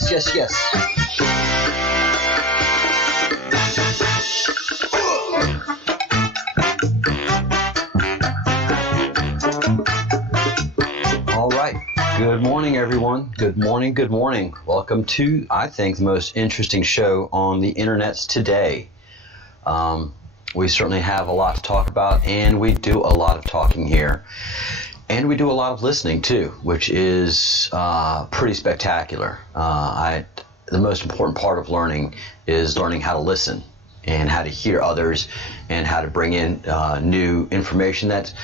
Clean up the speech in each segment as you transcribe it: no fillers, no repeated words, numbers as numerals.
Yes, yes, yes. All right. Good morning, everyone. Good morning, good morning. Welcome to, I think, the most interesting show on the internets today. We certainly have a lot to talk about, and we do a lot of talking here. And we do a lot of listening, too, which is pretty spectacular. The most important part of learning is learning how to listen and how to hear others and how to bring in new information that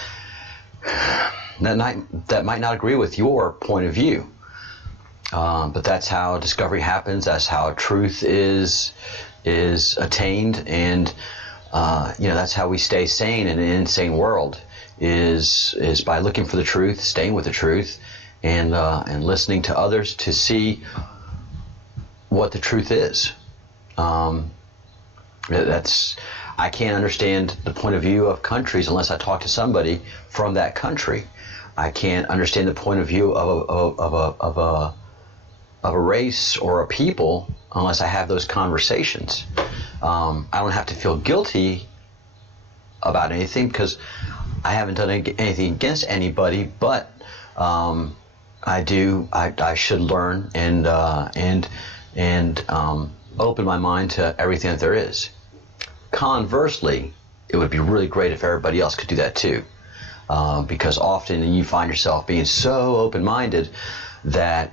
might not agree with your point of view. But that's how discovery happens. That's how truth is attained. And, that's how we stay sane in an insane world is by looking for the truth, staying with the truth, and listening to others to see what the truth is. I can't understand the point of view of countries unless I talk to somebody from that country. I can't understand the point of view of a race or a people unless I have those conversations. I don't have to feel guilty about anything because I haven't done anything against anybody, but I should learn and open my mind to everything that there is. Conversely, it would be really great if everybody else could do that too, because often you find yourself being so open-minded that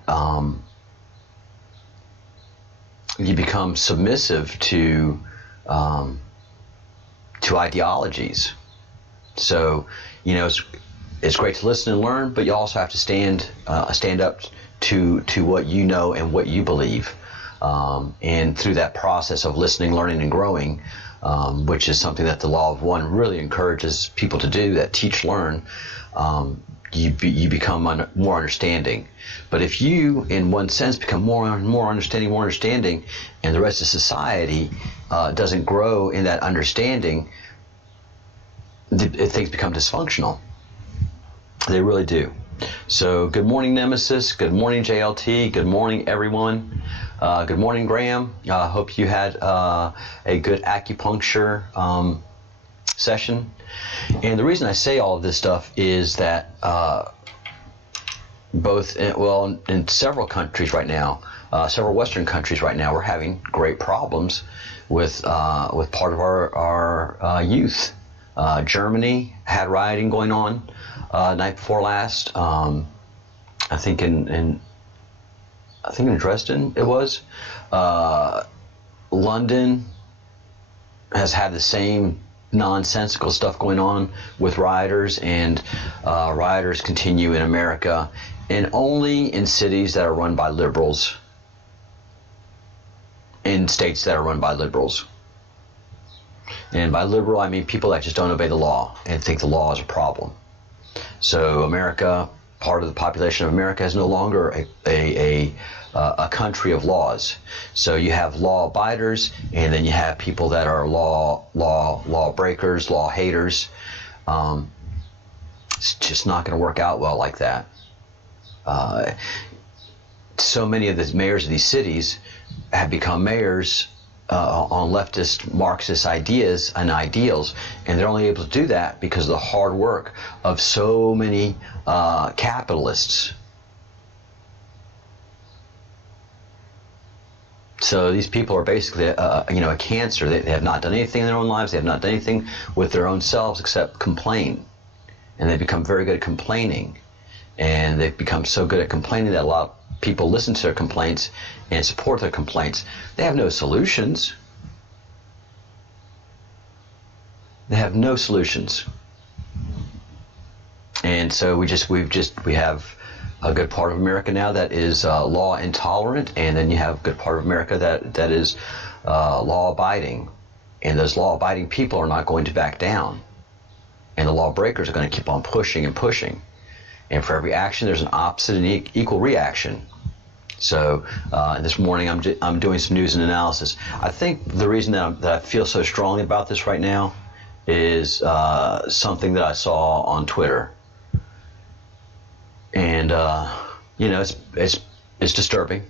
you become submissive to ideologies. So, it's great to listen and learn, but you also have to stand up to what you know and what you believe. And through that process of listening, learning, and growing, which is something that the Law of One really encourages people to do, that teach, learn, you become more understanding. But if you, in one sense, become more understanding, and the rest of society doesn't grow in that understanding, things become dysfunctional. They really do. So good morning, Nemesis. Good morning, JLT. Good morning, everyone. Good morning, Graham. Hope you had a good acupuncture session. And the reason I say all of this stuff is that in several countries right now, several Western countries right now, we're having great problems with part of our youth. Germany had rioting going on night before last. I think in Dresden it was. London has had the same nonsensical stuff going on with rioters, and rioters continue in America, and only in cities that are run by liberals, in states that are run by liberals. And by liberal, I mean people that just don't obey the law and think the law is a problem. So America, part of the population of America, is no longer a country of laws. So you have law abiders, and then you have people that are law breakers, law haters. It's just not going to work out well like that. So many of the mayors of these cities have become mayors on leftist Marxist ideas and ideals, and they're only able to do that because of the hard work of so many capitalists. So these people are basically a cancer. They have not done anything in their own lives. They have not done anything with their own selves except complain, and they become very good at complaining, and they've become so good at complaining that a lot of people listen to their complaints and support their complaints. They have no solutions. They have no solutions. And so we have a good part of America now that is law intolerant, and then you have a good part of America that is law abiding. And those law abiding people are not going to back down. And the law breakers are going to keep on pushing and pushing. And for every action, there's an opposite and equal reaction. So this morning I'm doing some news and analysis. I think the reason that I feel so strongly about this right now is something that I saw on Twitter, and it's disturbing.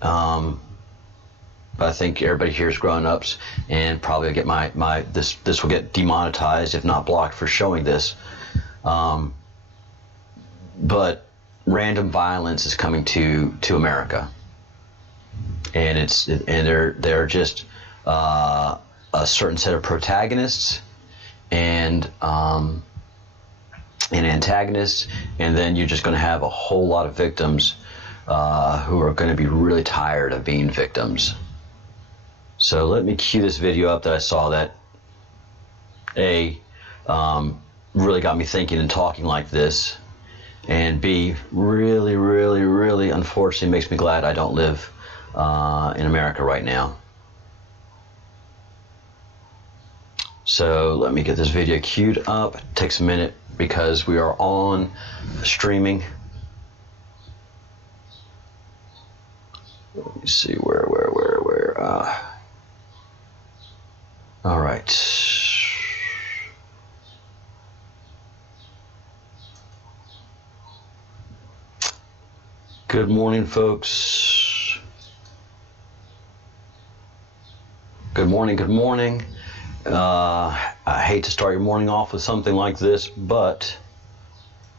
But I think everybody here is grown-ups, and probably get this will get demonetized if not blocked for showing this. But random violence is coming to America, and they're just a certain set of protagonists and antagonists, and then you're just going to have a whole lot of victims who are going to be really tired of being victims. So let me cue this video up that I saw that A, really got me thinking and talking like this, and B, really, really, really unfortunately makes me glad I don't live in America right now. So let me get this video queued up. It takes a minute because we are on streaming. Let me see where. All right. Good morning, folks. Good morning, good morning. I hate to start your morning off with something like this, but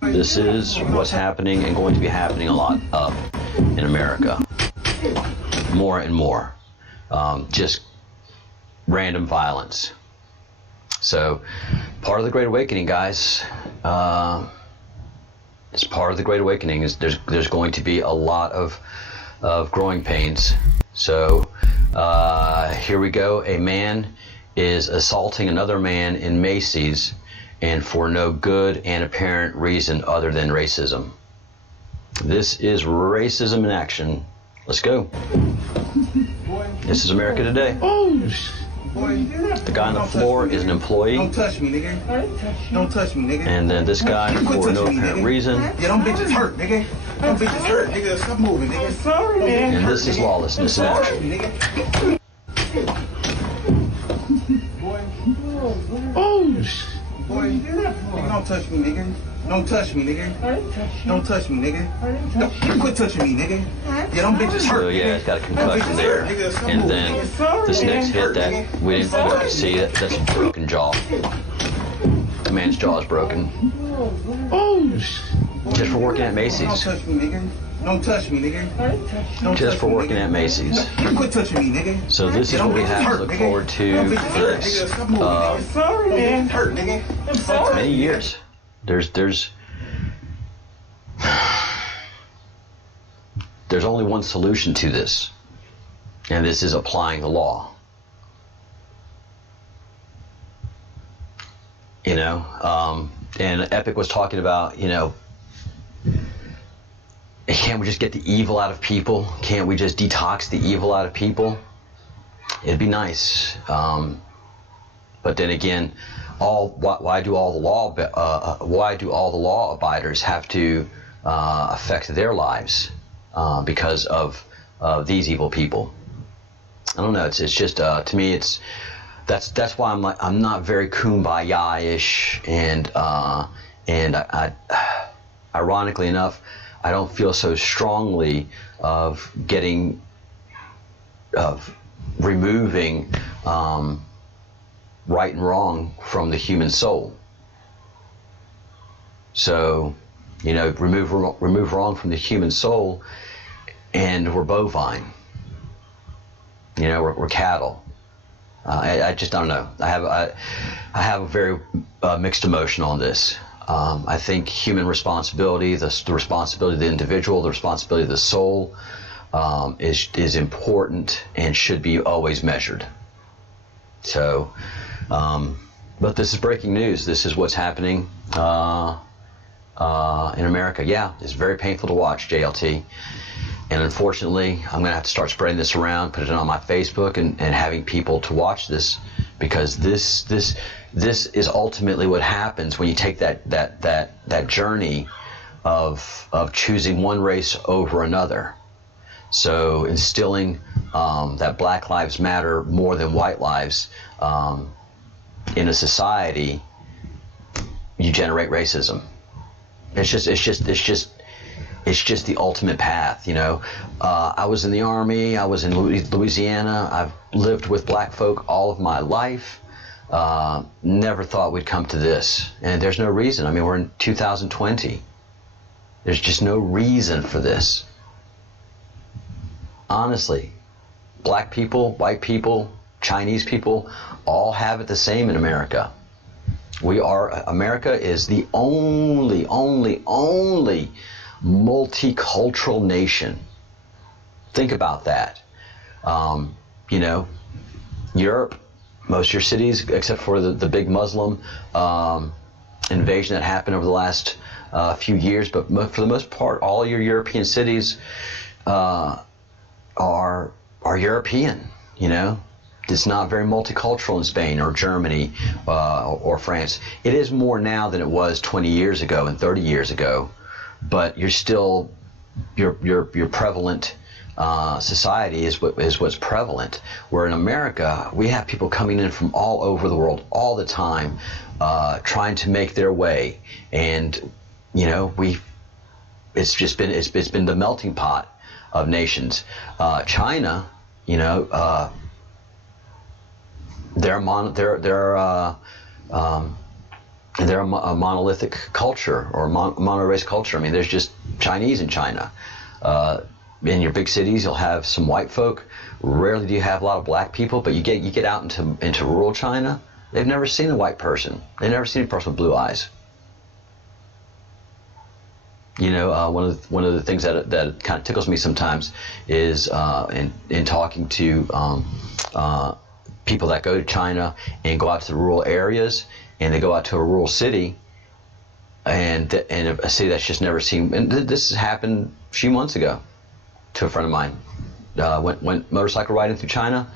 this is what's happening and going to be happening a lot in America. More and more. Just random violence. So, part of the Great Awakening, guys. It's part of the Great Awakening. There's going to be a lot of growing pains. So, here we go. A man is assaulting another man in Macy's, and for no good and apparent reason other than racism. This is racism in action. Let's go. This is America today. The guy on the floor is an employee. Don't touch me, nigga. Don't touch me, nigga. And then this guy, for no apparent reason. Yeah, them bitches hurt, nigga. Them bitches hurt, nigga. Stop moving, nigga. Sorry, man. And this is lawlessness in action. Nigga. Boy, don't touch me, nigga. Don't touch me, nigga. Don't touch me, nigga. Don't quit touching me, nigga. Yeah, them bitches hurt. So yeah, it's got a concussion there. And then this next hit that we didn't get to see it, that's a broken jaw. The man's jaw is broken. Just for working at Macy's. Don't touch me, nigga. Don't touch me, nigga. Just for working at Macy's. Quit touching me, nigga. So this is what we have to look forward to for this Sorry, man. Hurt, nigga. I'm sorry. many years. There's only one solution to this, and this is applying the law. You know, and Epic was talking about, you know, can't we just get the evil out of people? Can't we just detox the evil out of people? It'd be nice. But then again, why do all the law abiders have to affect their lives because of these evil people? I don't know. It's just to me, that's why I'm not very kumbaya-ish, and I ironically enough, I don't feel so strongly of removing right and wrong from the human soul. So, you know, remove wrong from the human soul, and we're bovine. You know, we're cattle. I just don't know. I have a very mixed emotion on this. I think human responsibility, the responsibility of the individual, the responsibility of the soul, is important and should be always measured. So, but this is breaking news. This is what's happening in America. Yeah, it's very painful to watch, JLT. And unfortunately, I'm going to have to start spreading this around, put it on my Facebook, and having people to watch this, because this is ultimately what happens when you take that journey of choosing one race over another. So instilling that Black Lives Matter more than white lives in a society, you generate racism. It's just it's just the ultimate path, you know. I was in the Army. I was in Louisiana. I've lived with black folk all of my life. Never thought we'd come to this. And there's no reason. I mean, we're in 2020. There's just no reason for this. Honestly, black people, white people, Chinese people, all have it the same in America. America is the only multicultural nation. Think about that. You know, Europe, most of your cities, except for the big Muslim invasion that happened over the last few years, but for the most part, all your European cities are European. You know, it's not very multicultural in Spain or Germany or France. It is more now than it was 20 years ago and 30 years ago, but you're still your prevalent society is what's prevalent. Where in America, we have people coming in from all over the world all the time, trying to make their way, and you know it's been the melting pot of nations. China, you know, they're a monolithic culture or a mono-race culture. I mean, there's just Chinese in China. In your big cities, you'll have some white folk. Rarely do you have a lot of black people, but you get out into rural China, they've never seen a white person. They've never seen a person with blue eyes. You know, one of the things that kind of tickles me sometimes is in talking to people that go to China and go out to the rural areas, and they go out to a rural city, and a city that's just never seen. And this has happened a few months ago to a friend of mine. Went motorcycle riding through China,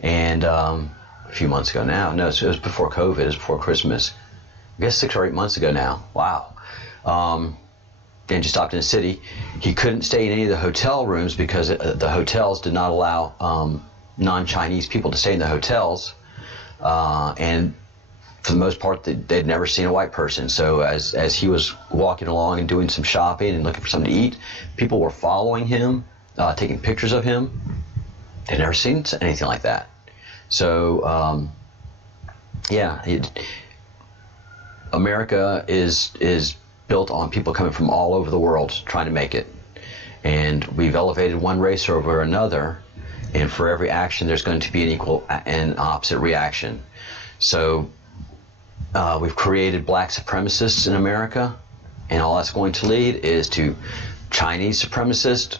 and a few months ago now. No, it was before COVID. It was before Christmas. I guess 6 or 8 months ago now. Wow. And just stopped in the city. He couldn't stay in any of the hotel rooms because the hotels did not allow non-Chinese people to stay in the hotels, and for the most part, they'd never seen a white person. So as he was walking along and doing some shopping and looking for something to eat, people were following him, taking pictures of him. They'd never seen anything like that. So yeah, America is built on people coming from all over the world trying to make it, and we've elevated one race over another. And for every action, there's going to be an equal and opposite reaction. So we've created black supremacists in America, and all that's going to lead is to Chinese supremacists,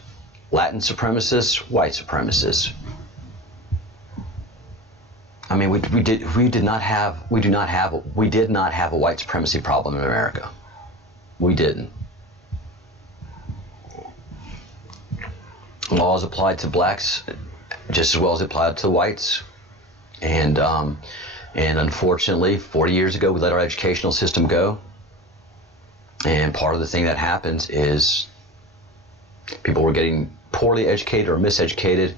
Latin supremacists, white supremacists. I mean, we did not have a white supremacy problem in America. We didn't. Laws applied to blacks just as well as it applied to whites, and unfortunately 40 years ago we let our educational system go, and part of the thing that happens is people were getting poorly educated or miseducated,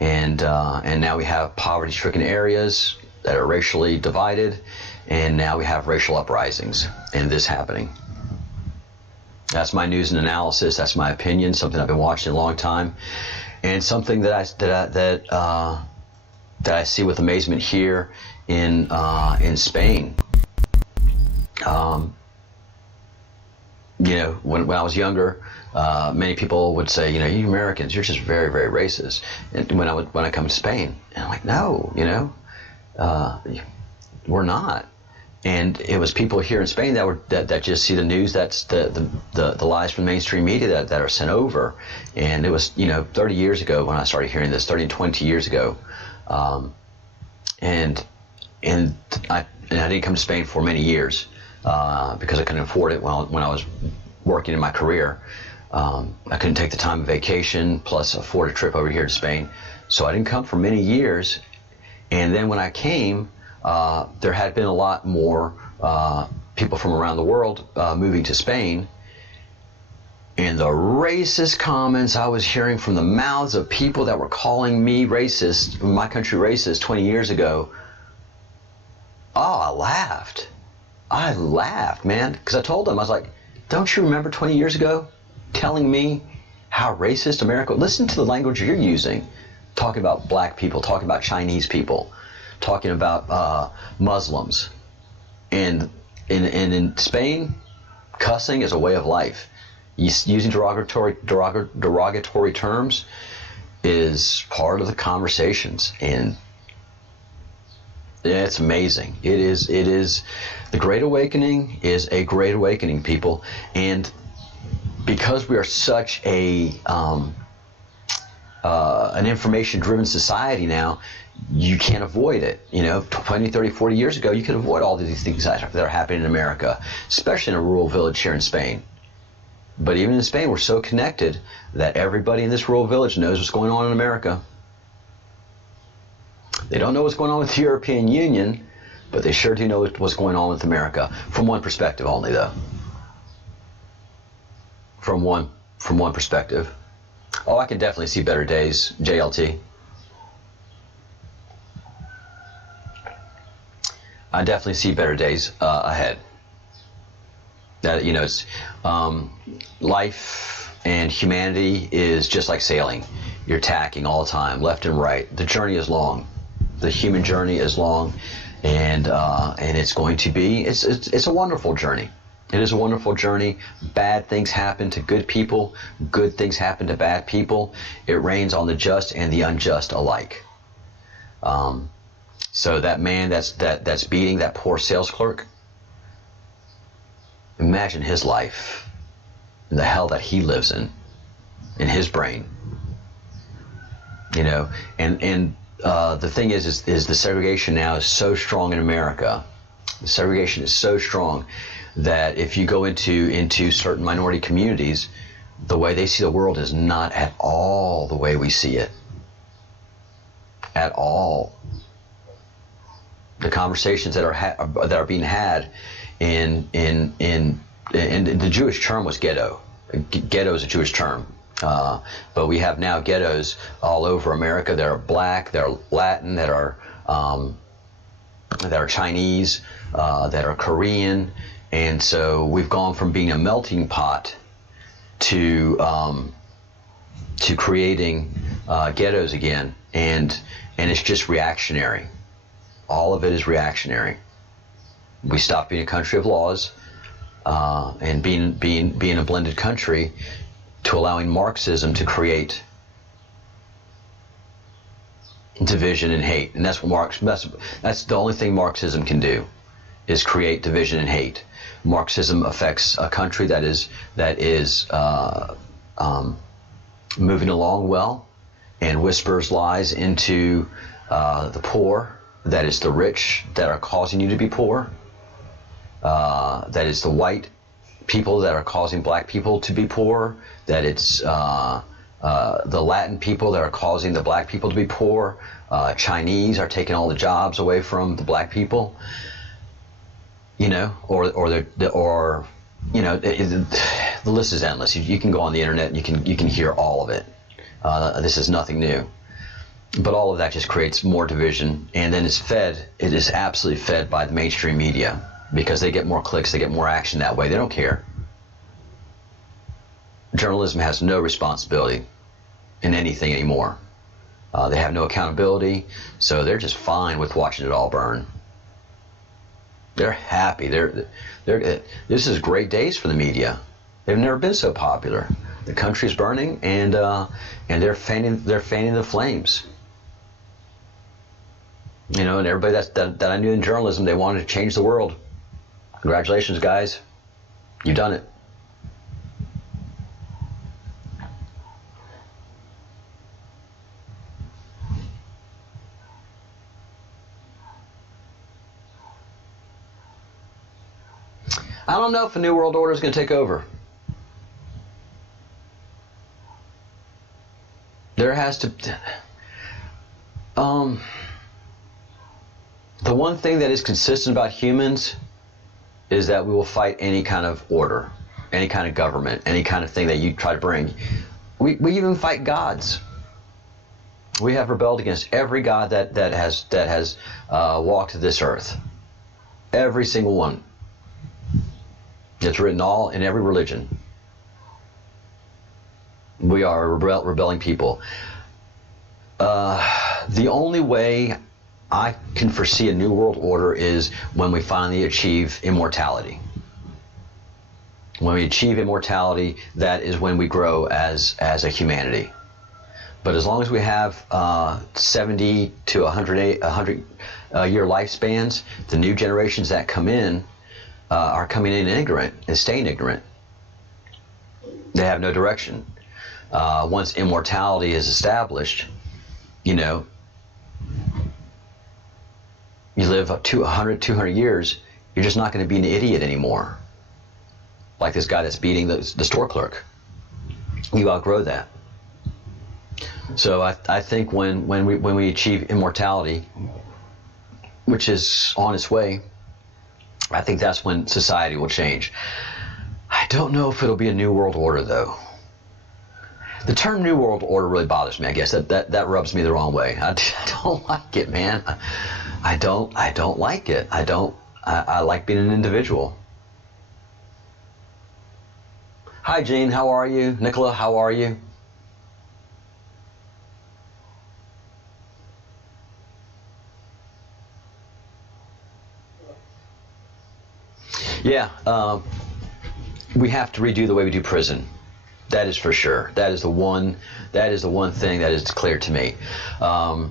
and now we have poverty-stricken areas that are racially divided, and now we have racial uprisings and this happening. That's my news and analysis. That's my opinion. Something I've been watching a long time, and something that I see with amazement here in Spain. You know, when I was younger, many people would say, you know, you Americans, you're just very, very racist. And when I come to Spain, and I'm like, no, you know, we're not. And it was people here in Spain that just see the news. That's the lies from mainstream media that are sent over. And it was, you know, 30 years ago when I started hearing this, 30 and 20 years ago. And I didn't come to Spain for many years because I couldn't afford it when I was working in my career. I couldn't take the time of vacation plus afford a trip over here to Spain. So I didn't come for many years. And then when I came, there had been a lot more people from around the world moving to Spain, and the racist comments I was hearing from the mouths of people that were calling me racist, my country racist 20 years ago, I laughed, man, because I told them, I was like, don't you remember 20 years ago telling me how racist America? Listen to the language you're using, talking about black people, talking about Chinese people, talking about Muslims. And in Spain, cussing is a way of life. Using derogatory terms is part of the conversations, and yeah, it's amazing. It is the Great Awakening is a great awakening, people, and because we are such an information-driven society now, you can't avoid it. 20, 30, 40 years ago, you could avoid all of these things that are happening in America, especially in a rural village here in Spain. But even in Spain, we're so connected that everybody in this rural village knows what's going on in America. They don't know what's going on with the European Union, but they sure do know what's going on with America, from one perspective only, though. From one perspective. Oh, I can definitely see better days, JLT. I definitely see better days ahead. That it's life and humanity is just like sailing. You're tacking all the time, left and right. The journey is long. The human journey is long, and it's going to be. It's a wonderful journey. It is a wonderful journey. Bad things happen to good people. Good things happen to bad people. It rains on the just and the unjust alike. So that man that's beating that poor sales clerk, imagine his life and the hell that he lives in his brain. And the thing is the segregation now is so strong in America. The segregation is so strong that if you go into certain minority communities, the way they see the world is not at all the way we see it. At all. The conversations that are being had in the Jewish term was ghetto. Ghetto is a Jewish term, but we have now ghettos all over America. That are black, that are Latin, that are Chinese, that are Korean, and so we've gone from being a melting pot to creating ghettos again, and it's just reactionary. All of it is reactionary. We stopped being a country of laws and being a blended country to allowing Marxism to create division and hate. And that's what that's the only thing Marxism can do, is create division and hate. Marxism affects a country that is moving along well, and whispers lies into the poor. That is the rich that are causing you to be poor. That is the white people that are causing black people to be poor. That it's the Latin people that are causing the black people to be poor. Chinese are taking all the jobs away from the black people. The list is endless. You can go on the internet and you can hear all of it. This is nothing new. But all of that just creates more division, and then it is absolutely fed by the mainstream media, because they get more clicks, they get more action that way. They don't care. Journalism has no responsibility in anything anymore. They have no accountability, so they're just fine with watching it all burn. They're happy. This is great days for the media. They've never been so popular. The country's burning, and they're fanning the flames. And everybody that I knew in journalism, they wanted to change the world. Congratulations, guys. You've done it. I don't know if a new world order is going to take over. There has to... The one thing that is consistent about humans is that we will fight any kind of order, any kind of government, any kind of thing that you try to bring. We even fight gods. We have rebelled against every god that has walked this earth. Every single one. It's written all in every religion. We are a rebelling people. The only way I can foresee a new world order is when we finally achieve immortality. When we achieve immortality, that is when we grow as a humanity. But as long as we have 70 to 100 year lifespans, the new generations that come in are coming in ignorant and staying ignorant. They have no direction. Once immortality is established, you know, you live up to 100, 200 years, you're just not going to be an idiot anymore. Like this guy that's beating the store clerk. You outgrow that. So I think when we achieve immortality, which is on its way, I think that's when society will change. I don't know if it'll be a new world order though. The term new world order really bothers me. I guess that rubs me the wrong way. I don't like it, man. I don't like it. I like being an individual. Hi, Gene. How are you? Nicola, how are you? Yeah, we have to redo the way we do prison. That is for sure. That is the one thing that is clear to me. I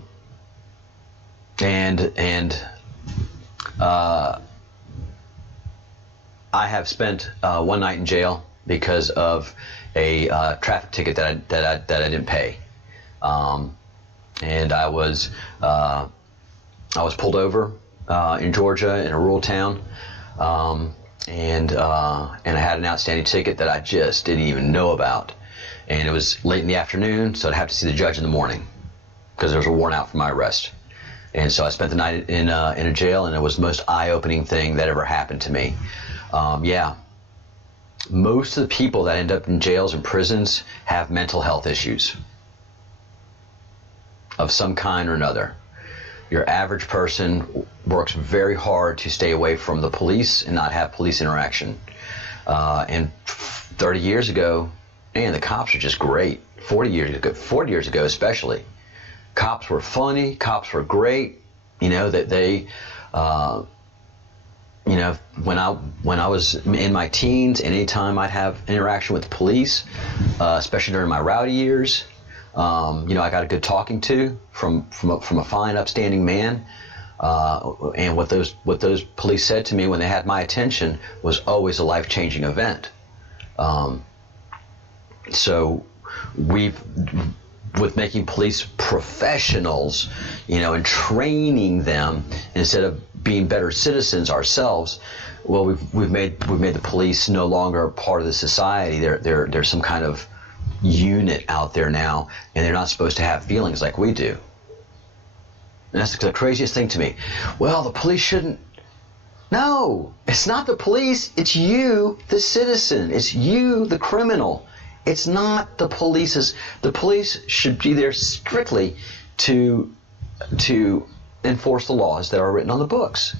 have spent one night in jail because of a traffic ticket that I didn't pay, and I was pulled over in Georgia in a rural town, and I had an outstanding ticket that I just didn't even know about, and it was late in the afternoon, so I'd have to see the judge in the morning because there was a warrant out for my arrest. And so I spent the night in a jail, and it was the most eye-opening thing that ever happened to me. Yeah, most of the people that end up in jails and prisons have mental health issues of some kind or another. Your average person works very hard to stay away from the police and not have police interaction. And 30 years ago, man, the cops are just great. 40 years ago especially. Cops were funny. Cops were great. You know that they, you know, when I was in my teens, anytime I'd have interaction with the police, especially during my rowdy years, you know, I got a good talking to from a fine, upstanding man. And what those police said to me when they had my attention was always a life-changing event. So with making police professionals, you know, and training them instead of being better citizens ourselves, well, we've made the police no longer part of the society. They're some kind of unit out there now, and they're not supposed to have feelings like we do. And that's the craziest thing to me. Well, the police shouldn't. No, it's not the police. It's you, the citizen. It's you, the criminal. It's not the police's. The police should be there strictly to enforce the laws that are written on the books.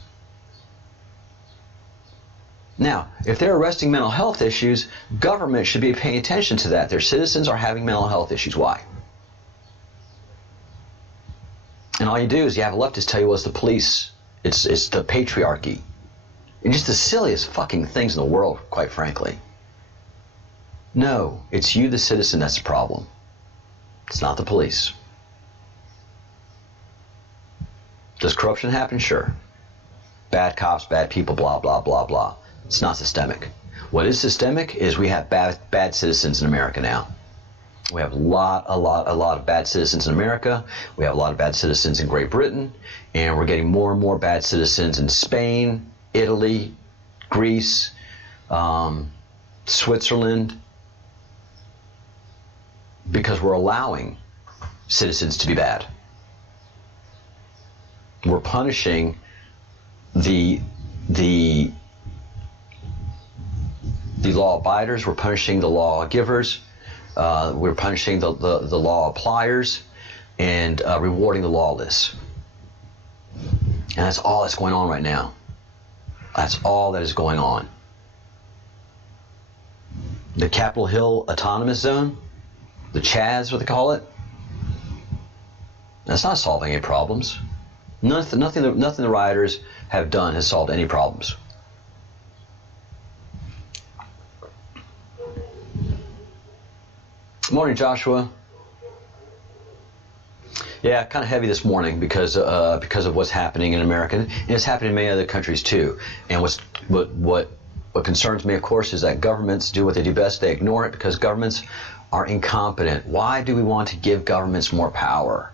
Now, if they're arresting mental health issues, government should be paying attention to that. Their citizens are having mental health issues. Why? And all you do is you have leftists tell you, well, it's the police. It's the patriarchy. And just the silliest fucking things in the world, quite frankly. No, it's you, the citizen, that's the problem. It's not the police. Does corruption happen? Sure. Bad cops, bad people, blah, blah, blah, blah. It's not systemic. What is systemic is we have bad citizens in America now. We have a lot of bad citizens in America. We have a lot of bad citizens in Great Britain. And we're getting more and more bad citizens in Spain, Italy, Greece, Switzerland, because we're allowing citizens to be bad. We're punishing the law abiders. We're punishing the law givers. We're punishing the law appliers and rewarding the lawless. And that's all that's going on right now. That's all that is going on. The Capitol Hill Autonomous Zone, the CHAZ, what they call it. That's not solving any problems. Nothing the rioters have done has solved any problems. Morning, Joshua. Yeah, kind of heavy this morning because of what's happening in America, and it's happening in many other countries too. And what concerns me, of course, is that governments do what they do best. They ignore it because governments are incompetent. Why do we want to give governments more power?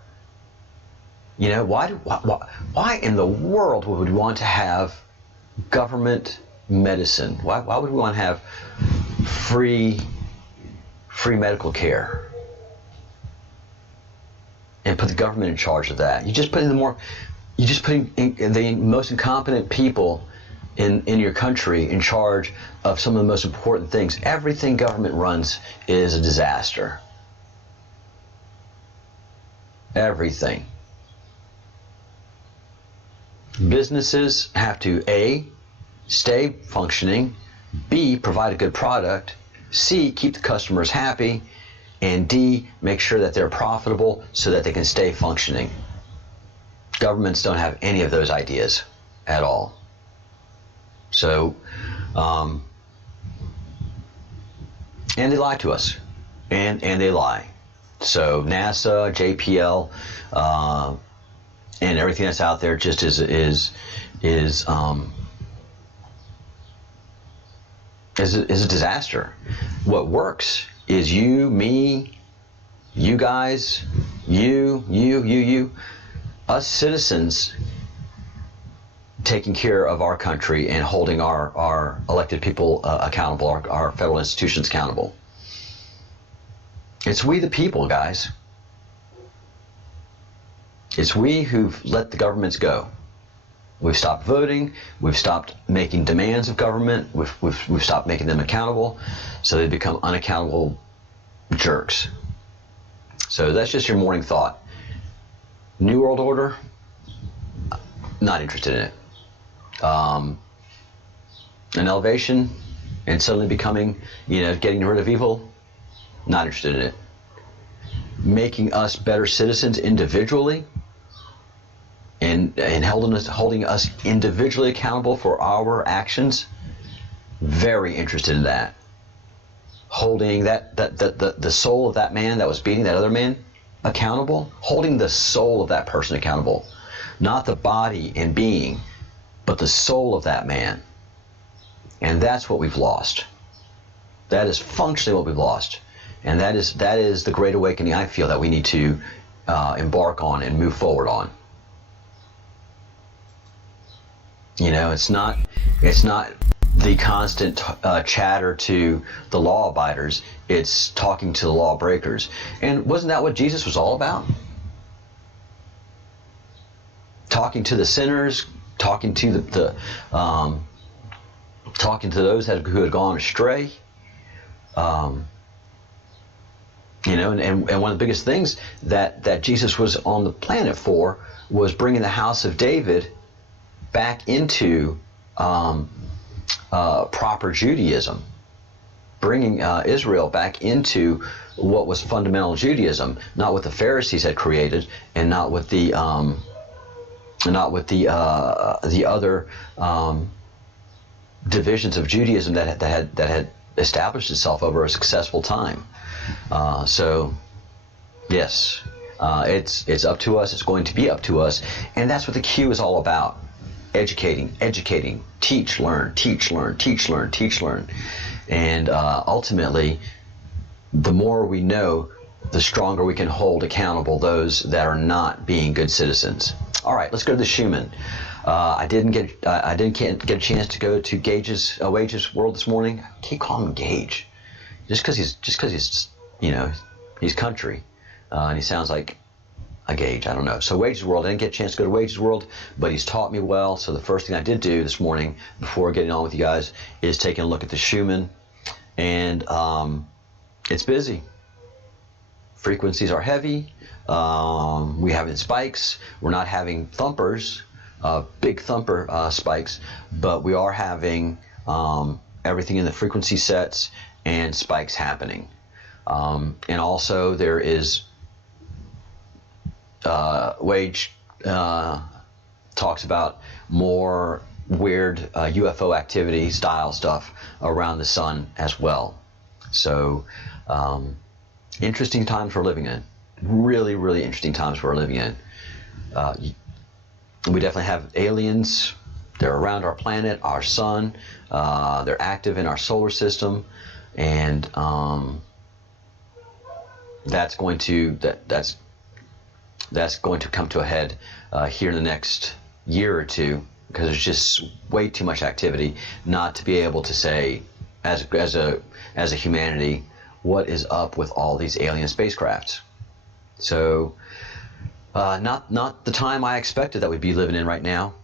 You know, why in the world would we want to have government medicine? Why would we want to have free medical care and put the government in charge of that? You're just putting the most incompetent people in your country in charge of some of the most important things. Everything government runs is a disaster. Everything. Businesses have to A, stay functioning, B, provide a good product, C, keep the customers happy, and D, make sure that they're profitable so that they can stay functioning. Governments don't have any of those ideas at all. So, and they lie to us, and they lie. So NASA, JPL, and everything that's out there just is a disaster. What works is you, me, you guys, you, us citizens taking care of our country and holding our elected people accountable, our federal institutions accountable. It's we the people, guys. It's we who've let the governments go. We've stopped voting. We've stopped making demands of government. We've stopped making them accountable, so they become unaccountable jerks. So that's just your morning thought. New World Order, not interested in it. An elevation and suddenly becoming, getting rid of evil, not interested in it. Making us better citizens individually, and holding us individually accountable for our actions, very interested in that. Holding the soul of that man that was beating that other man accountable, holding the soul of that person accountable, not the body and being, but the soul of that man. And that's what we've lost. That is functionally what we've lost. And that is the great awakening I feel that we need to embark on and move forward on. It's not the constant chatter to the law abiders. It's talking to the lawbreakers. And wasn't that what Jesus was all about? Talking to the sinners, talking to talking to those who had gone astray. And one of the biggest things that Jesus was on the planet for was bringing the house of David back into proper Judaism, bringing Israel back into what was fundamental Judaism, not what the Pharisees had created, and not what the other divisions of Judaism that had established itself over a successful time. So, yes, it's up to us. It's going to be up to us, and that's what the Q is all about. Educating, teach, learn, and ultimately, the more we know, the stronger we can hold accountable those that are not being good citizens. All right, let's go to the Schumann. I didn't get a chance to go to Gage's Wages World this morning. I keep calling him Gage, just because he's he's country, and he sounds like a Gage. I don't know. So Wages World, I didn't get a chance to go to Wages World, but he's taught me well. So the first thing I did do this morning before getting on with you guys is taking a look at the Schumann, and it's busy. Frequencies are heavy. We have spikes. We're not having thumpers, big thumper spikes, but we are having everything in the frequency sets and spikes happening. And also there is Wage talks about more weird UFO activity style stuff around the sun as well. So interesting times we're living in. Really, really interesting times we're living in. We definitely have aliens. They're around our planet, our sun. They're active in our solar system, and that's going to come to a head here in the next year or two, because there's just way too much activity not to be able to say, as a humanity, what is up with all these alien spacecrafts. So, not the time I expected that we'd be living in right now,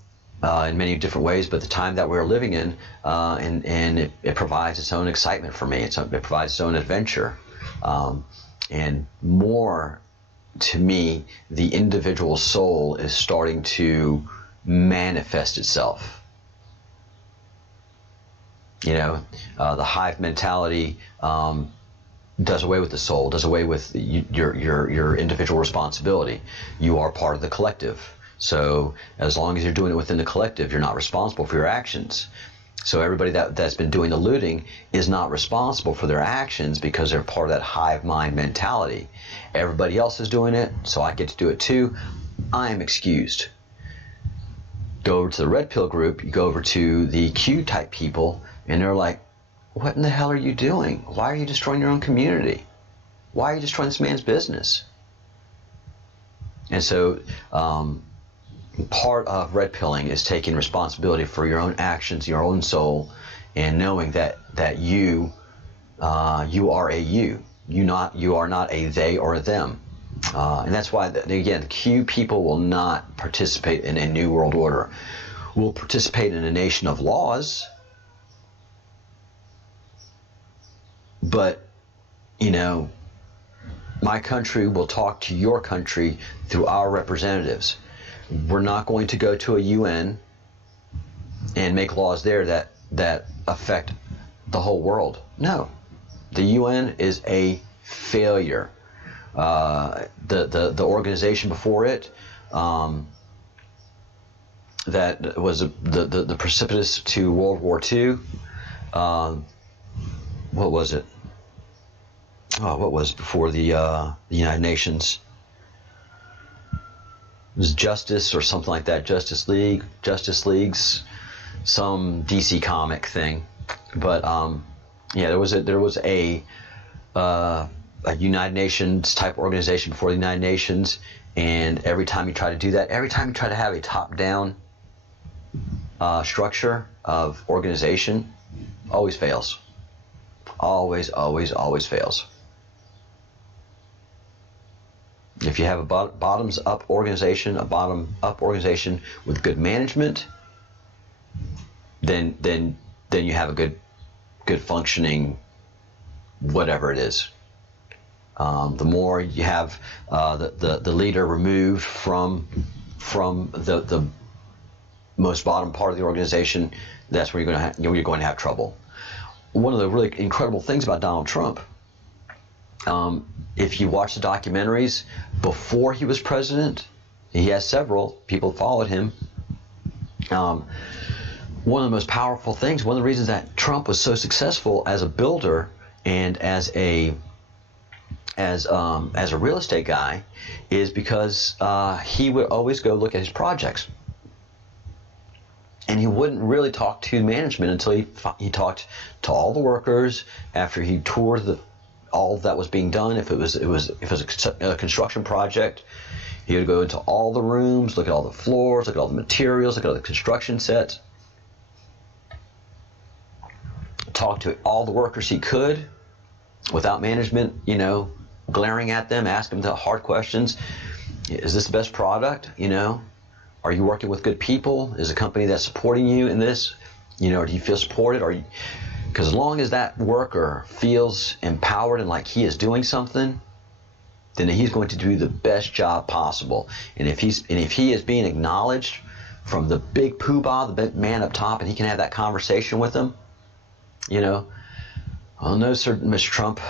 in many different ways, but the time that we're living in, and it provides its own excitement for me. It provides its own adventure, and more to me, the individual soul is starting to manifest itself. The hive mentality does away with the soul, does away with your individual responsibility. You are part of the collective. So as long as you're doing it within the collective, you're not responsible for your actions. So everybody that's been doing the looting is not responsible for their actions because they're part of that hive mind mentality. Everybody else is doing it, so I get to do it too. I am excused. Go over to the red pill group, you go over to the Q type people, and they're like, what in the hell are you doing? Why are you destroying your own community? Why are you destroying this man's business? And so part of red pilling is taking responsibility for your own actions, your own soul, and knowing that you are a you. You are not a they or a them. And that's why, again, the Q people will not participate in a new world order. We'll participate in a nation of laws, but, my country will talk to your country through our representatives. We're not going to go to a UN and make laws there that affect the whole world. No. The UN is a failure. The organization before it, that was the precipitous to World War II. What was it? What was it before the United Nations? It was Justice or something like that. Justice League's some DC comic thing. But there was a United Nations type organization before the United Nations, and every time you try to do that, every time you try to have a top-down structure of organization, always fails. Always fails. If you have a bottoms-up organization, with good management, then you have a good functioning whatever it is. The more you have the leader removed from the most bottom part of the organization, that's where you're going to have trouble. One of the really incredible things about Donald Trump, if you watch the documentaries before he was president, he has several, people followed him. One of the most powerful things, one of the reasons that Trump was so successful as a builder and as a real estate guy, is because he would always go look at his projects, and he wouldn't really talk to management until he talked to all the workers after he toured all that was being done. If it was a construction project, he would go into all the rooms, look at all the floors, look at all the materials, look at all the construction sets, talk to all the workers he could without management, glaring at them, ask them the hard questions. Is this the best product? Are you working with good people? Is a company that's supporting you in this? Do you feel supported? Because as long as that worker feels empowered and like he is doing something, then he's going to do the best job possible. And if he is being acknowledged from the big poobah, the big man up top, and he can have that conversation with them, oh no, sir, Mr. Trump,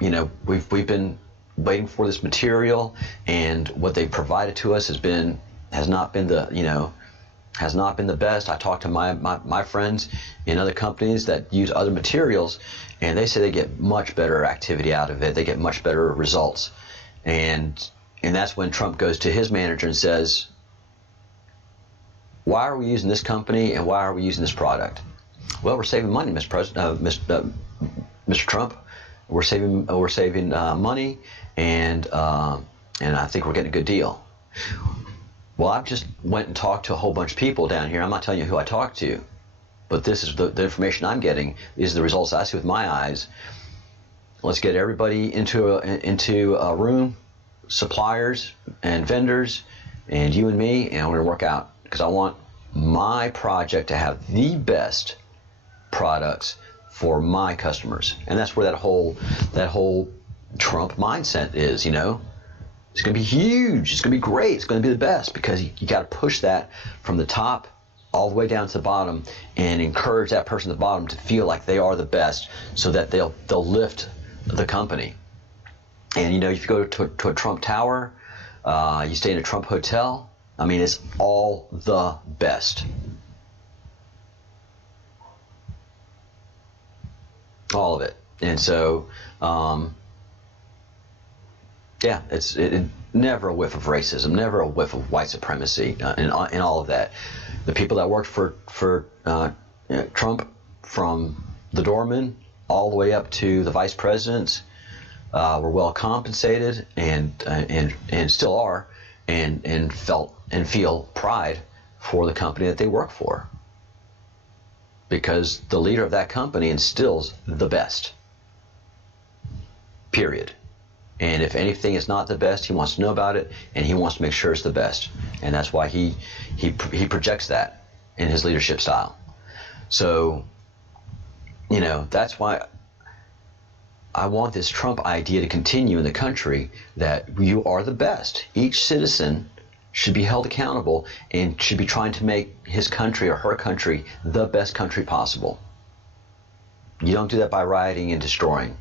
we've been waiting for this material, and what they provided to us has not been the best. I talked to my friends in other companies that use other materials, and they say they get much better activity out of it. They get much better results, and that's when Trump goes to his manager and says, "Why are we using this company, and why are we using this product?" "Well, we're saving money, Mr. Trump. We're saving money, and I think we're getting a good deal." Well, I just went and talked to a whole bunch of people down here. I'm not telling you who I talked to, but this is the information I'm getting. These are the results I see with my eyes. Let's get everybody into a room, suppliers and vendors, and you and me, and we're going to work out, because I want my project to have the best products for my customers. And that's where that whole Trump mindset is. It's going to be huge. It's going to be great. It's going to be the best, because you got to push that from the top all the way down to the bottom and encourage that person at the bottom to feel like they are the best, so that they'll lift the company. And if you go to a Trump Tower, you stay in a Trump hotel, I mean, it's all the best. All of it. And so it's never a whiff of racism, never a whiff of white supremacy, in all of that. The people that worked for Trump, from the doorman all the way up to the vice presidents, were well compensated and still are, and felt and feel pride for the company that they work for, because the leader of that company instills the best. Period. And if anything is not the best, he wants to know about it, and he wants to make sure it's the best. And that's why he projects that in his leadership style. So, that's why I want this Trump idea to continue in the country, that you are the best. Each citizen should be held accountable and should be trying to make his country or her country the best country possible. You don't do that by rioting and destroying.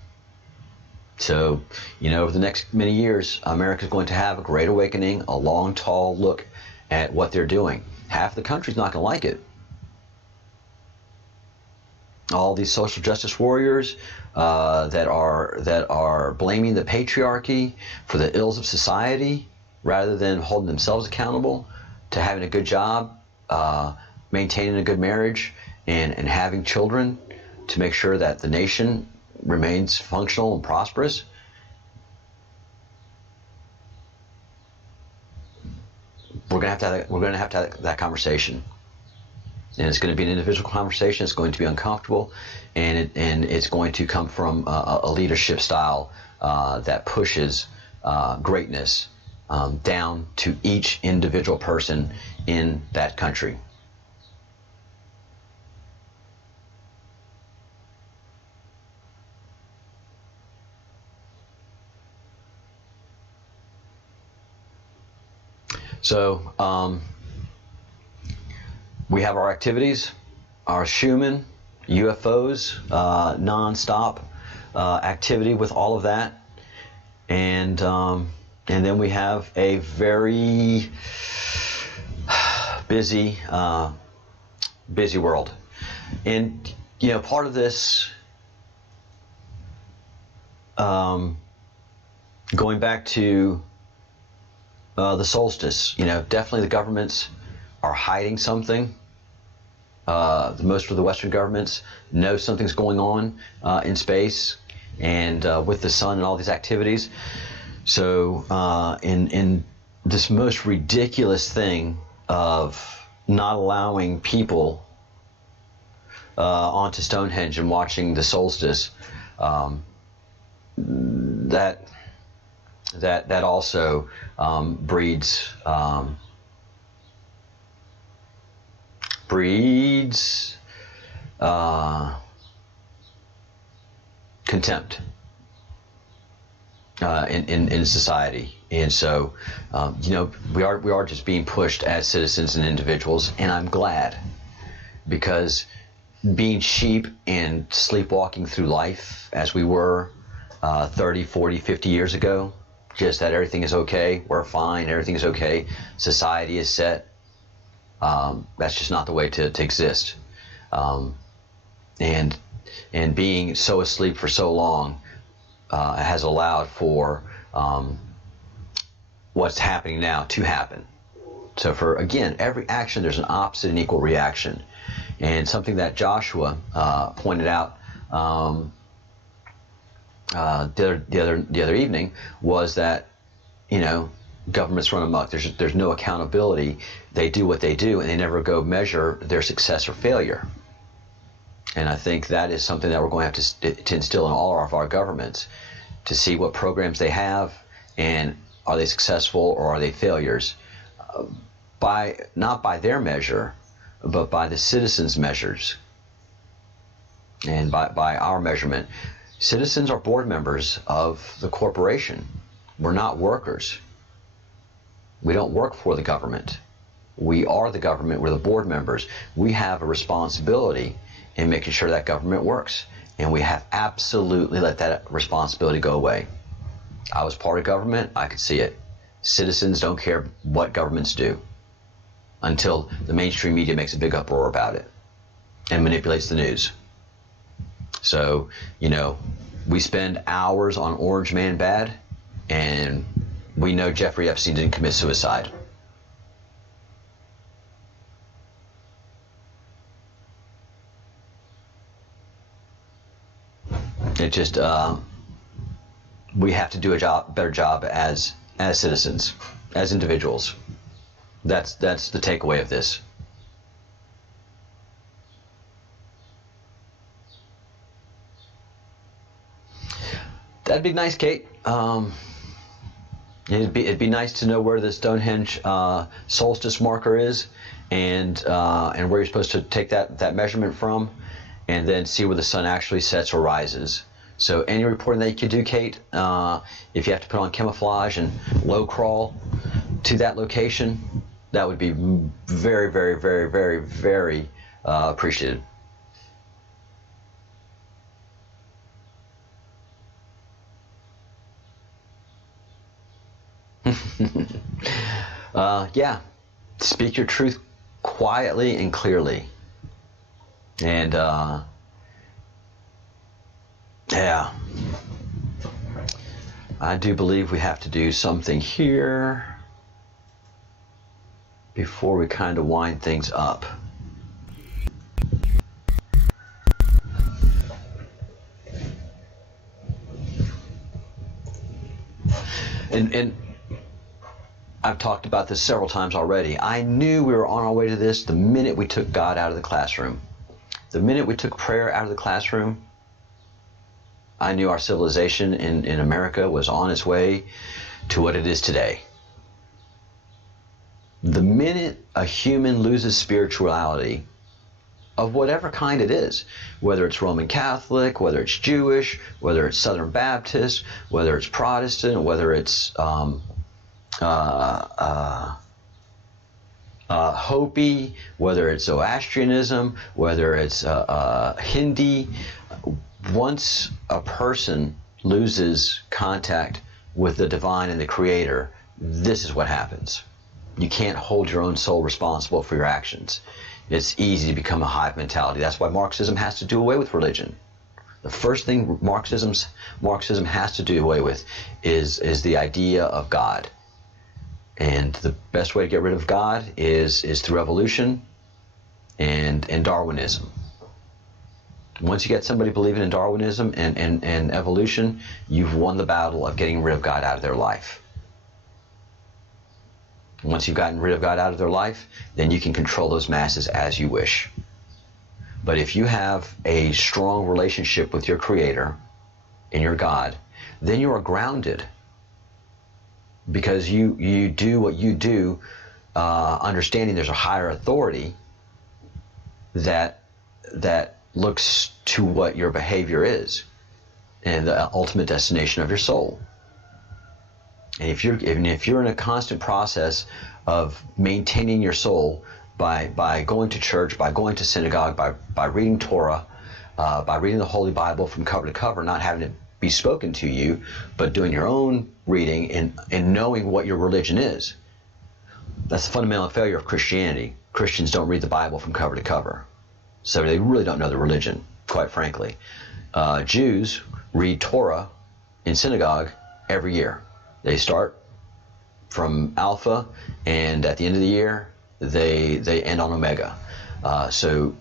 So, over the next many years, America is going to have a great awakening, a long, tall look at what they're doing. Half the country's not going to like it. All these social justice warriors that are blaming the patriarchy for the ills of society, rather than holding themselves accountable to having a good job, maintaining a good marriage, and having children to make sure that the nation remains functional and prosperous. We're going to have to have that conversation, and it's going to be an individual conversation. It's going to be uncomfortable, and it's going to come from a leadership style that pushes greatness down to each individual person in that country. So we have our activities, our Schumann, UFOs, non-stop activity with all of that, and then we have a very busy world. And part of this, going back to the solstice, definitely the governments are hiding something. Most of the Western governments know something's going on in space and with the sun and all these activities. So in this most ridiculous thing of not allowing people onto Stonehenge and watching the solstice, that also breeds contempt in society. And so we are just being pushed as citizens and individuals, and I'm glad, because being sheep and sleepwalking through life as we were 30, 40, 50 years ago. Just that everything is okay, we're fine, everything is okay, society is set. That's just not the way to exist. And being so asleep for so long has allowed for what's happening now to happen. So for, again, every action, there's an opposite and equal reaction. And something that Joshua pointed out the other evening was that, governments run amok. There's no accountability. They do what they do, and they never go measure their success or failure. And I think that is something that we're going to have to instill in all of our governments, to see what programs they have, and are they successful or are they failures, not by their measure, but by the citizens' measures, and by our measurement. Citizens are board members of the corporation. We're not workers. We don't work for the government. We are the government. We're the board members. We have a responsibility in making sure that government works, and we have absolutely let that responsibility go away. I was part of government. I could see it. Citizens don't care what governments do until the mainstream media makes a big uproar about it and manipulates the news. So, we spend hours on Orange Man Bad, and we know Jeffrey Epstein didn't commit suicide. It just, we have to do a better job as citizens, as individuals. That's the takeaway of this. That'd be nice, Kate. It'd be nice to know where the Stonehenge solstice marker is, and where you're supposed to take that measurement from, and then see where the sun actually sets or rises. So any reporting that you could do, Kate, if you have to put on camouflage and low crawl to that location, that would be very, very, very, very, very appreciated. Yeah, speak your truth quietly and clearly. And yeah, I do believe we have to do something here before we kind of wind things up. And I've talked about this several times already. I knew we were on our way to this the minute we took God out of the classroom. The minute we took prayer out of the classroom, I knew our civilization in America was on its way to what it is today. The minute a human loses spirituality, of whatever kind it is, whether it's Roman Catholic, whether it's Jewish, whether it's Southern Baptist, whether it's Protestant, whether it's Hopi, whether it's Zoroastrianism, whether it's Hindi, once a person loses contact with the divine and the creator, this is what happens. You can't hold your own soul responsible for your actions. It's easy to become a hive mentality. That's why Marxism has to do away with religion. The first thing Marxism has to do away with is the idea of God. And the best way to get rid of God is through evolution and Darwinism. Once you get somebody believing in Darwinism and evolution, you've won the battle of getting rid of God out of their life. Once you've gotten rid of God out of their life, then you can control those masses as you wish. But if you have a strong relationship with your Creator and your God, then you are grounded, because you do what you do, understanding there's a higher authority that looks to what your behavior is and the ultimate destination of your soul. And if you're in a constant process of maintaining your soul by going to church, by going to synagogue, by reading Torah, by reading the Holy Bible from cover to cover, not having it be spoken to you, but doing your own reading and knowing what your religion is. That's the fundamental failure of Christianity. Christians don't read the Bible from cover to cover. So they really don't know the religion, quite frankly. Jews read Torah in synagogue every year. They start from Alpha, and at the end of the year, they end on Omega. So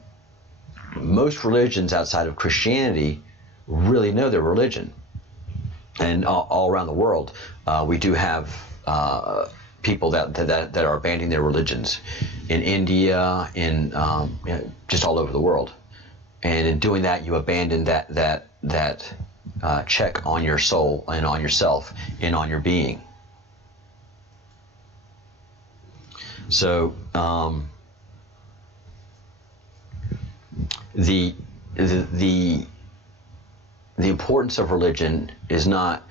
most religions outside of Christianity really know their religion. And all around the world, we do have people that are abandoning their religions in India, in just all over the world. And in doing that, you abandon that check on your soul and on yourself and on your being. So the importance of religion is not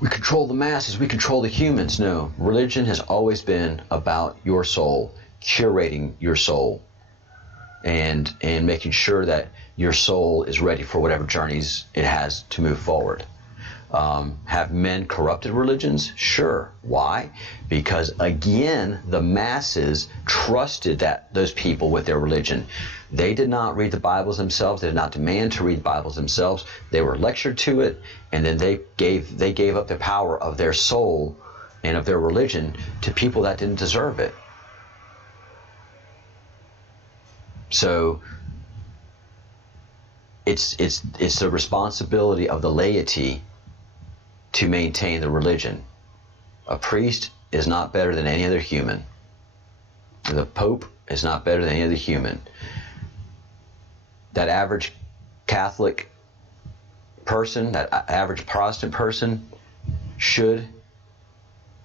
we control the masses, we control the humans. No, religion has always been about your soul, curating your soul, and making sure that your soul is ready for whatever journeys it has to move forward. Have men corrupted religions? Sure. Why? Because again, the masses trusted those people with their religion. They did not read the Bibles themselves. They did not demand to read the Bibles themselves. They were lectured to it, and then they gave up the power of their soul and of their religion to people that didn't deserve it. So it's the responsibility of the laity to maintain the religion. A priest is not better than any other human. The Pope is not better than any other human. That average Catholic person, that average Protestant person should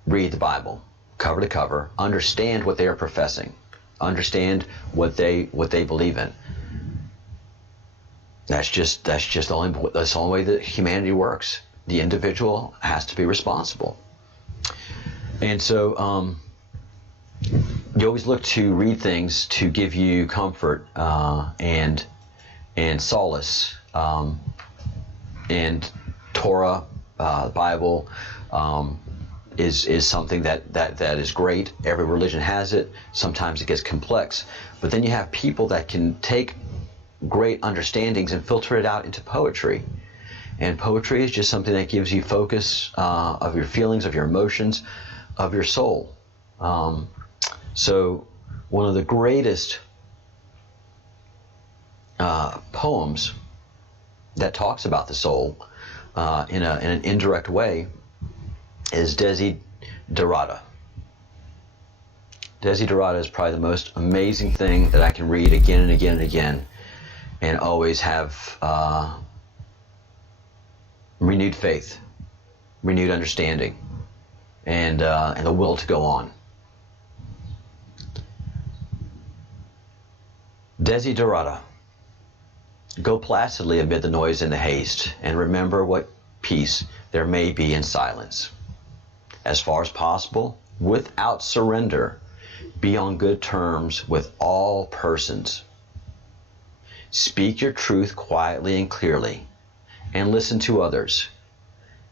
read the Bible cover to cover, understand what they are professing, understand what they believe in. That's just the only way that humanity works. The individual has to be responsible. And so you always look to read things to give you comfort and solace. And Torah, the Bible, is something that is great. Every religion has it. Sometimes it gets complex. But then you have people that can take great understandings and filter it out into poetry. And poetry is just something that gives you focus of your feelings, of your emotions, of your soul. So one of the greatest poems that talks about the soul in an indirect way is Desiderata. Desiderata is probably the most amazing thing that I can read again and again and again, and always have renewed faith, renewed understanding, and the will to go on. Desiderata. Go placidly amid the noise and the haste, and remember what peace there may be in silence. As far as possible, without surrender, be on good terms with all persons. Speak your truth quietly and clearly, and listen to others,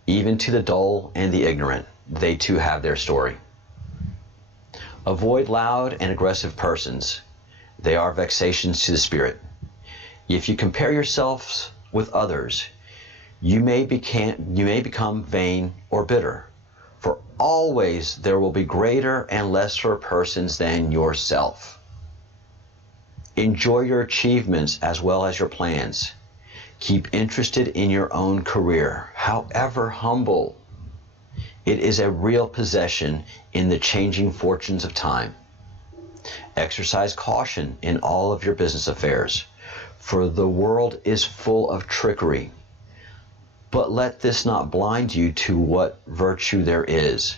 even to the dull and the ignorant. They too have their story. Avoid loud and aggressive persons. They are vexations to the spirit. If you compare yourselves with others, you may become vain or bitter, for always there will be greater and lesser persons than yourself. Enjoy your achievements as well as your plans. Keep interested in your own career, however humble. It is a real possession in the changing fortunes of time. Exercise caution in all of your business affairs, for the world is full of trickery. But let this not blind you to what virtue there is.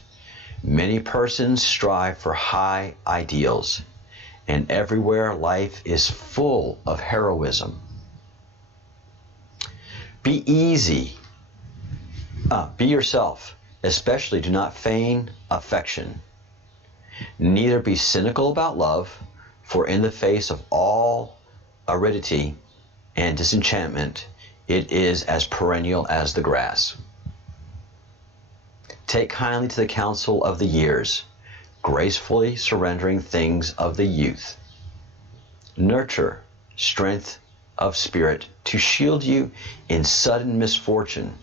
Many persons strive for high ideals, and everywhere life is full of heroism. Be easy. Be yourself. Especially do not feign affection. Neither be cynical about love, for in the face of all aridity and disenchantment, it is as perennial as the grass. Take kindly to the counsel of the years, gracefully surrendering things of the youth. Nurture strength of spirit to shield you in sudden misfortune,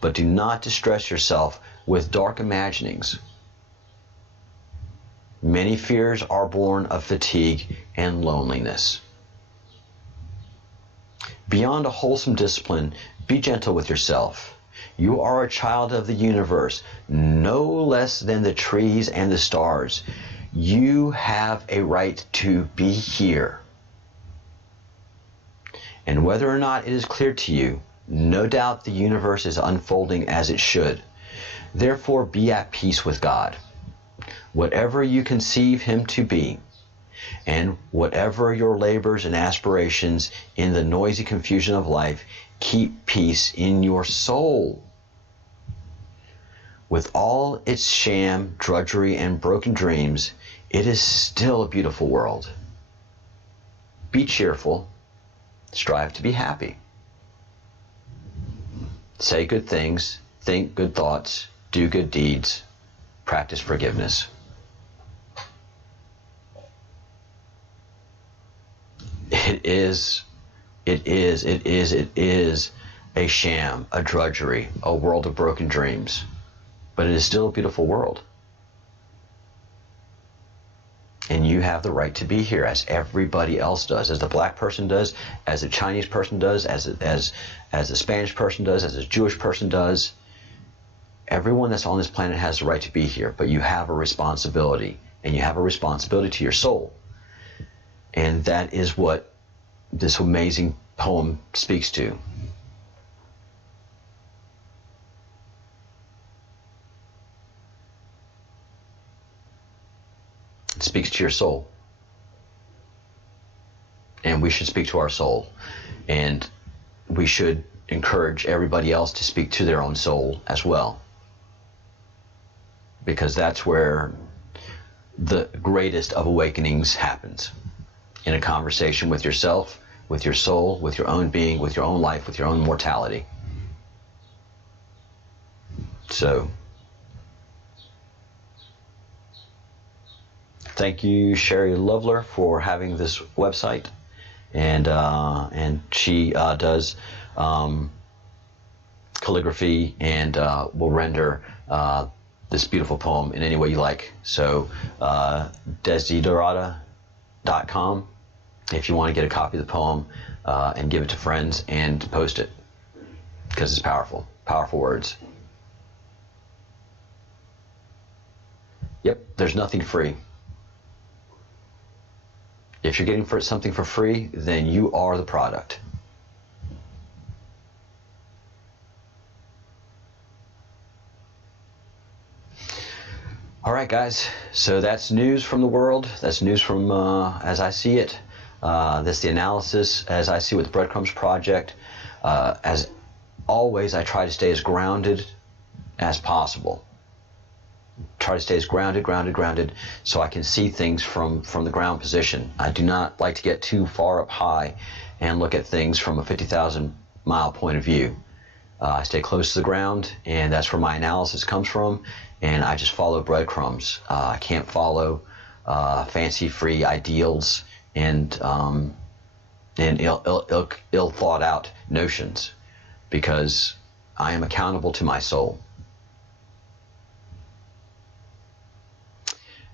but do not distress yourself with dark imaginings. Many fears are born of fatigue and loneliness. Beyond a wholesome discipline, be gentle with yourself. You are a child of the universe, no less than the trees and the stars. You have a right to be here. And whether or not it is clear to you, no doubt the universe is unfolding as it should. Therefore, be at peace with God. Whatever you conceive him to be, and whatever your labors and aspirations in the noisy confusion of life, keep peace in your soul. With all its sham, drudgery, and broken dreams, it is still a beautiful world. Be cheerful. Strive to be happy. Say good things, think good thoughts, do good deeds, practice forgiveness. It is a sham, a drudgery, a world of broken dreams. But it is still a beautiful world. And you have the right to be here, as everybody else does, as the black person does, as the Chinese person does, as the Spanish person does, as the Jewish person does. Everyone that's on this planet has the right to be here, but you have a responsibility, and you have a responsibility to your soul. And that is what this amazing poem speaks to. It speaks to your soul. And we should speak to our soul. And we should encourage everybody else to speak to their own soul as well. Because that's where the greatest of awakenings happens. In a conversation with yourself, with your soul, with your own being, with your own life, with your own mortality. So, thank you, Sherry Loveler, for having this website, and she does calligraphy and will render this beautiful poem in any way you like. So, desiderata.com if you want to get a copy of the poem and give it to friends and post it, because it's powerful words. Yep, there's nothing free. If you're getting something for free, then you are the product. All right, guys. So that's news from the world. That's news from as I see it. That's the analysis as I see with the Breadcrumbs Project. As always, I try to stay as grounded as possible. Try to stay as grounded, so I can see things from the ground position. I do not like to get too far up high and look at things from a 50,000 mile point of view. I stay close to the ground, and that's where my analysis comes from, and I just follow breadcrumbs. I can't follow fancy free ideals and ill thought out notions, because I am accountable to my soul.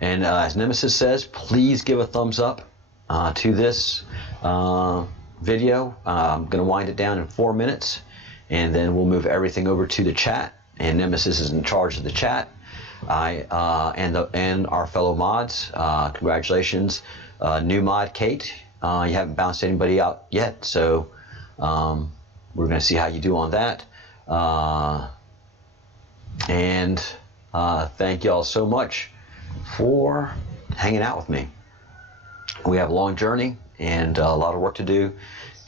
And as Nemesis says, please give a thumbs up to this video. I'm going to wind it down in 4 minutes, and then we'll move everything over to the chat. And Nemesis is in charge of the chat. And our fellow mods, congratulations, new mod Kate. You haven't bounced anybody out yet, so we're going to see how you do on that. And thank you all so much for hanging out with me. We have a long journey and a lot of work to do,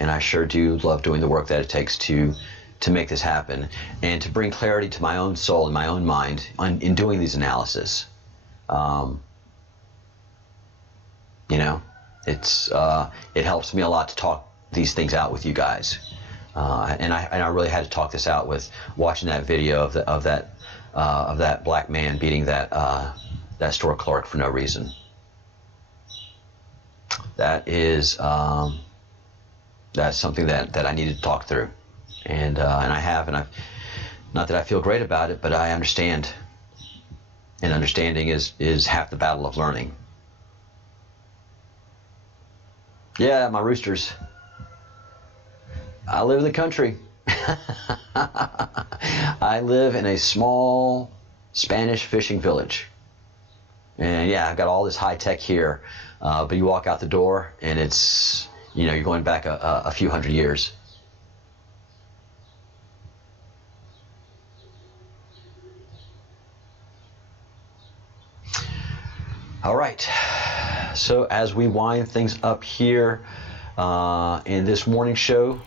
and I sure do love doing the work that it takes to make this happen and to bring clarity to my own soul and my own mind in doing these analysis. You know, it helps me a lot to talk these things out with you guys. And I really had to talk this out with watching that video of that black man beating that store clerk for no reason. That is that's something that I needed to talk through, and I have, and I've not that I feel great about it, but I understand, and understanding is half the battle of learning. Yeah, my roosters. I live in the country. I live in a small Spanish fishing village. And yeah, I've got all this high tech here. But you walk out the door and it's, you're going back a few hundred years. All right. So as we wind things up here in this morning show,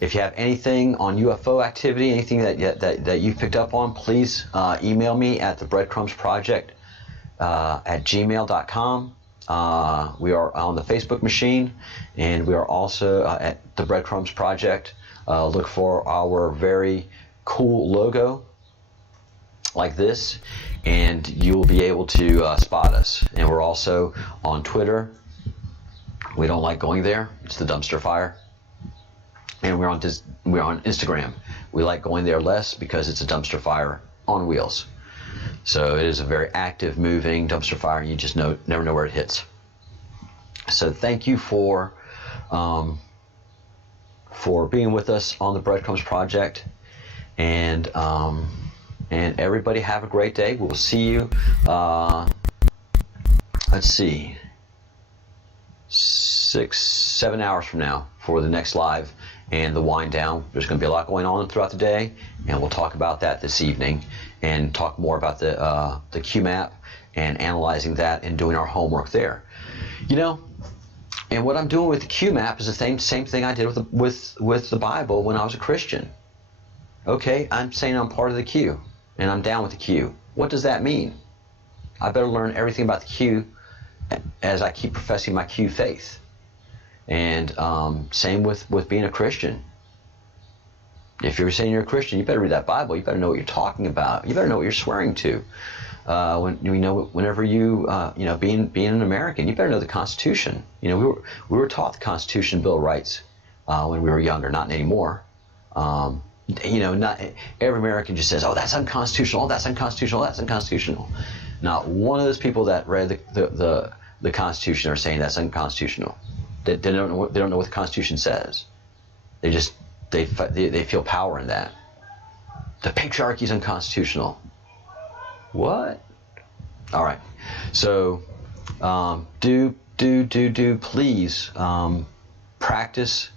if you have anything on UFO activity, anything that you've picked up on, please email me at thebreadcrumbsproject at gmail.com. We are on the Facebook machine, and we are also at the Breadcrumbs Project. Look for our very cool logo like this, and you will be able to spot us. And we're also on Twitter. We don't like going there. It's the dumpster fire. And we're on Instagram. We like going there less because it's a dumpster fire on wheels. So it is a very active, moving dumpster fire, and you just never know where it hits. So thank you for being with us on the Breadcrumbs Project, and everybody have a great day. We'll see you. Let's see, 6-7 hours from now for the next live and the wind down. There's going to be a lot going on throughout the day, and we'll talk about that this evening and talk more about the QMAP and analyzing that and doing our homework there. And what I'm doing with the QMAP is the same thing I did with the Bible when I was a Christian. Okay, I'm saying I'm part of the Q, and I'm down with the Q. What does that mean? I better learn everything about the Q as I keep professing my Q faith. And same with being a Christian. If you're saying you're a Christian, you better read that Bible. You better know what you're talking about. You better know what you're swearing to. Whenever you being an American, you better know the Constitution. We were taught the Constitution, Bill of Rights when we were younger, not anymore. Not every American just says, "Oh, that's unconstitutional. Oh, that's unconstitutional. Oh, that's unconstitutional." Not one of those people that read the Constitution are saying that's unconstitutional. They don't know what the Constitution says. They feel power in that. The patriarchy is unconstitutional. What? All right. So please practice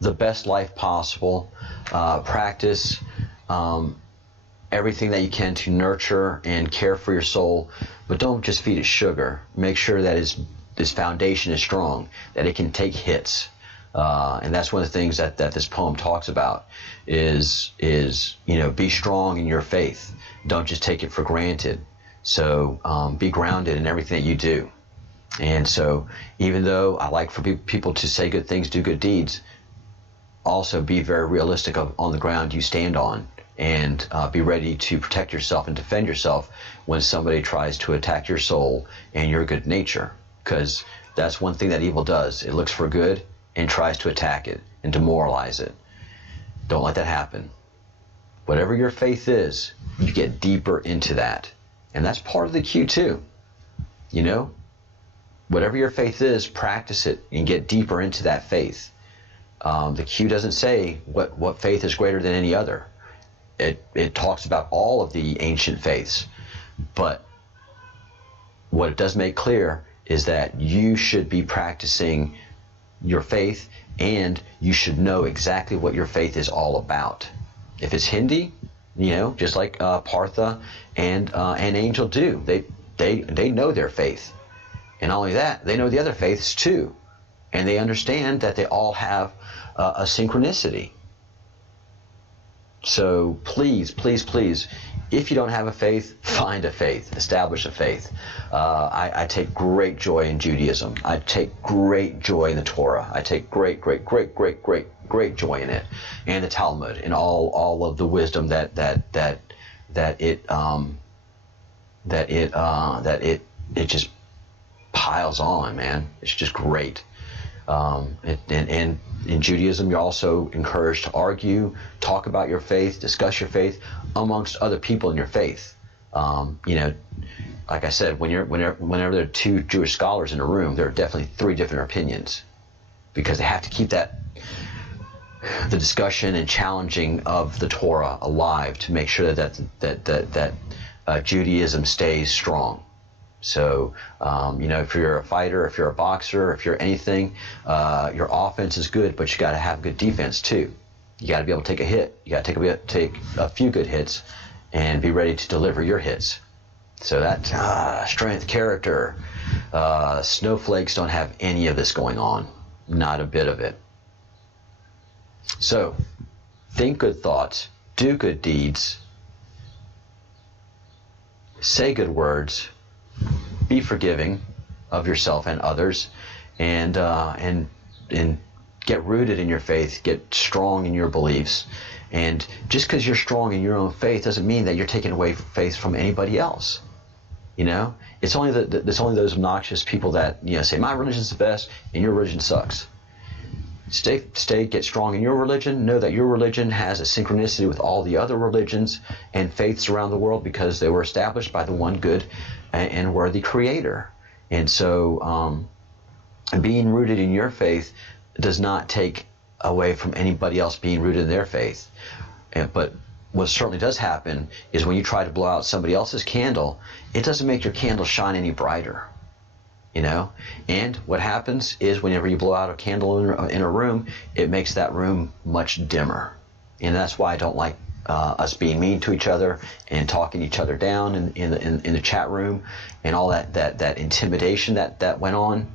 the best life possible. Practice everything that you can to nurture and care for your soul, but don't just feed it sugar. Make sure that this foundation is strong, that it can take hits. And that's one of the things that this poem talks about is be strong in your faith. Don't just take it for granted. So be grounded in everything that you do. And so even though I like for people to say good things, do good deeds, also be very realistic on the ground you stand on, and be ready to protect yourself and defend yourself when somebody tries to attack your soul and your good nature. Because that's one thing that evil does. It looks for good and tries to attack it and demoralize it. Don't let that happen. Whatever your faith is, you get deeper into that. And that's part of the Q too. Whatever your faith is, practice it and get deeper into that faith. The Q doesn't say what faith is greater than any other. It talks about all of the ancient faiths. But what it does make clear is that you should be practicing your faith, and you should know exactly what your faith is all about. If it's Hindi, just like Partha and Angel do, they know their faith, and not only that, they know the other faiths too, and they understand that they all have a synchronicity. So please, please, please, if you don't have a faith, find a faith, establish a faith. I take great joy in Judaism. I take great joy in the Torah. I take great joy in it, and the Talmud, and all of the wisdom that it just piles on, man. It's just great. And in Judaism, you're also encouraged to argue, talk about your faith, discuss your faith amongst other people in your faith. Like I said, whenever there are two Jewish scholars in a room, there are definitely three different opinions, because they have to keep the discussion and challenging of the Torah alive to make sure that Judaism stays strong. So, if you're a fighter, if you're a boxer, if you're anything, your offense is good, but you got to have good defense too. You got to be able to take a hit. You got to take a few good hits and be ready to deliver your hits. So that strength, character, snowflakes don't have any of this going on. Not a bit of it. So, think good thoughts, do good deeds, say good words, be forgiving of yourself and others, and get rooted in your faith, get strong in your beliefs. And just because you're strong in your own faith doesn't mean that you're taking away faith from anybody else. It's only those obnoxious people that say my religion's the best and your religion sucks. Get strong in your religion. Know that your religion has a synchronicity with all the other religions and faiths around the world, because they were established by the one good and worthy Creator. And so being rooted in your faith does not take away from anybody else being rooted in their faith. But what certainly does happen is when you try to blow out somebody else's candle, it doesn't make your candle shine any brighter. And what happens is whenever you blow out a candle in a room, it makes that room much dimmer. And that's why I don't like us being mean to each other and talking each other down in the chat room, and all that intimidation that went on.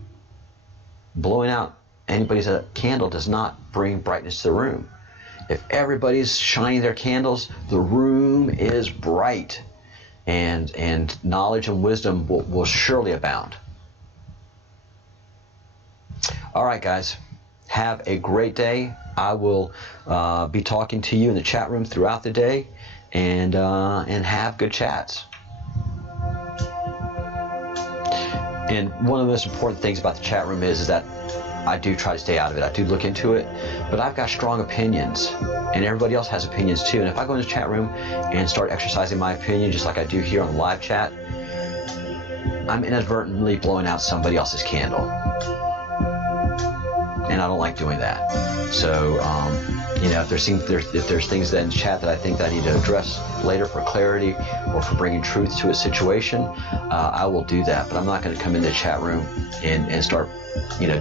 Blowing out anybody's candle does not bring brightness to the room. If everybody's shining their candles, the room is bright, and knowledge and wisdom will surely abound. All right, guys, have a great day. I will be talking to you in the chat room throughout the day, and have good chats. And one of the most important things about the chat room is that I do try to stay out of it. I do look into it, but I've got strong opinions, and everybody else has opinions too. And if I go in the chat room and start exercising my opinion just like I do here on the live chat, I'm inadvertently blowing out somebody else's candle. And I don't like doing that. So, if there's things in the chat that I think that I need to address later for clarity or for bringing truth to a situation, I will do that. But I'm not going to come into the chat room and start,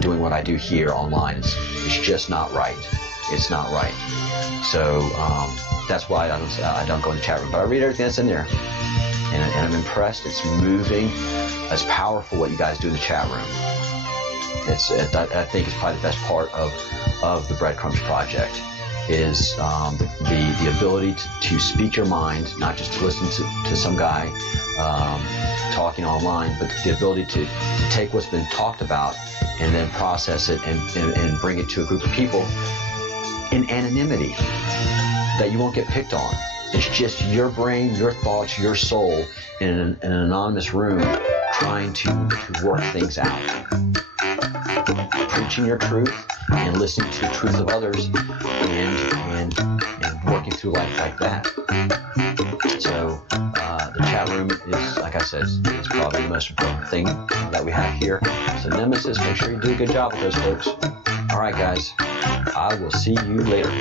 doing what I do here online. It's just not right. It's not right. So that's why I don't go in the chat room. But I read everything that's in there, and I'm impressed. It's moving. It's powerful what you guys do in the chat room. I think it's probably the best part of the Breadcrumbs Project is the ability to speak your mind, not just to listen to some guy talking online, but the ability to take what's been talked about and then process it and bring it to a group of people in anonymity that you won't get picked on. It's just your brain, your thoughts, your soul in an anonymous room trying to work things out. Preaching your truth and listening to the truth of others and working through life like that. So the chat room is, like I said, is probably the most important thing that we have here. So Nemesis, make sure you do a good job with those folks. All right, guys, I will see you later.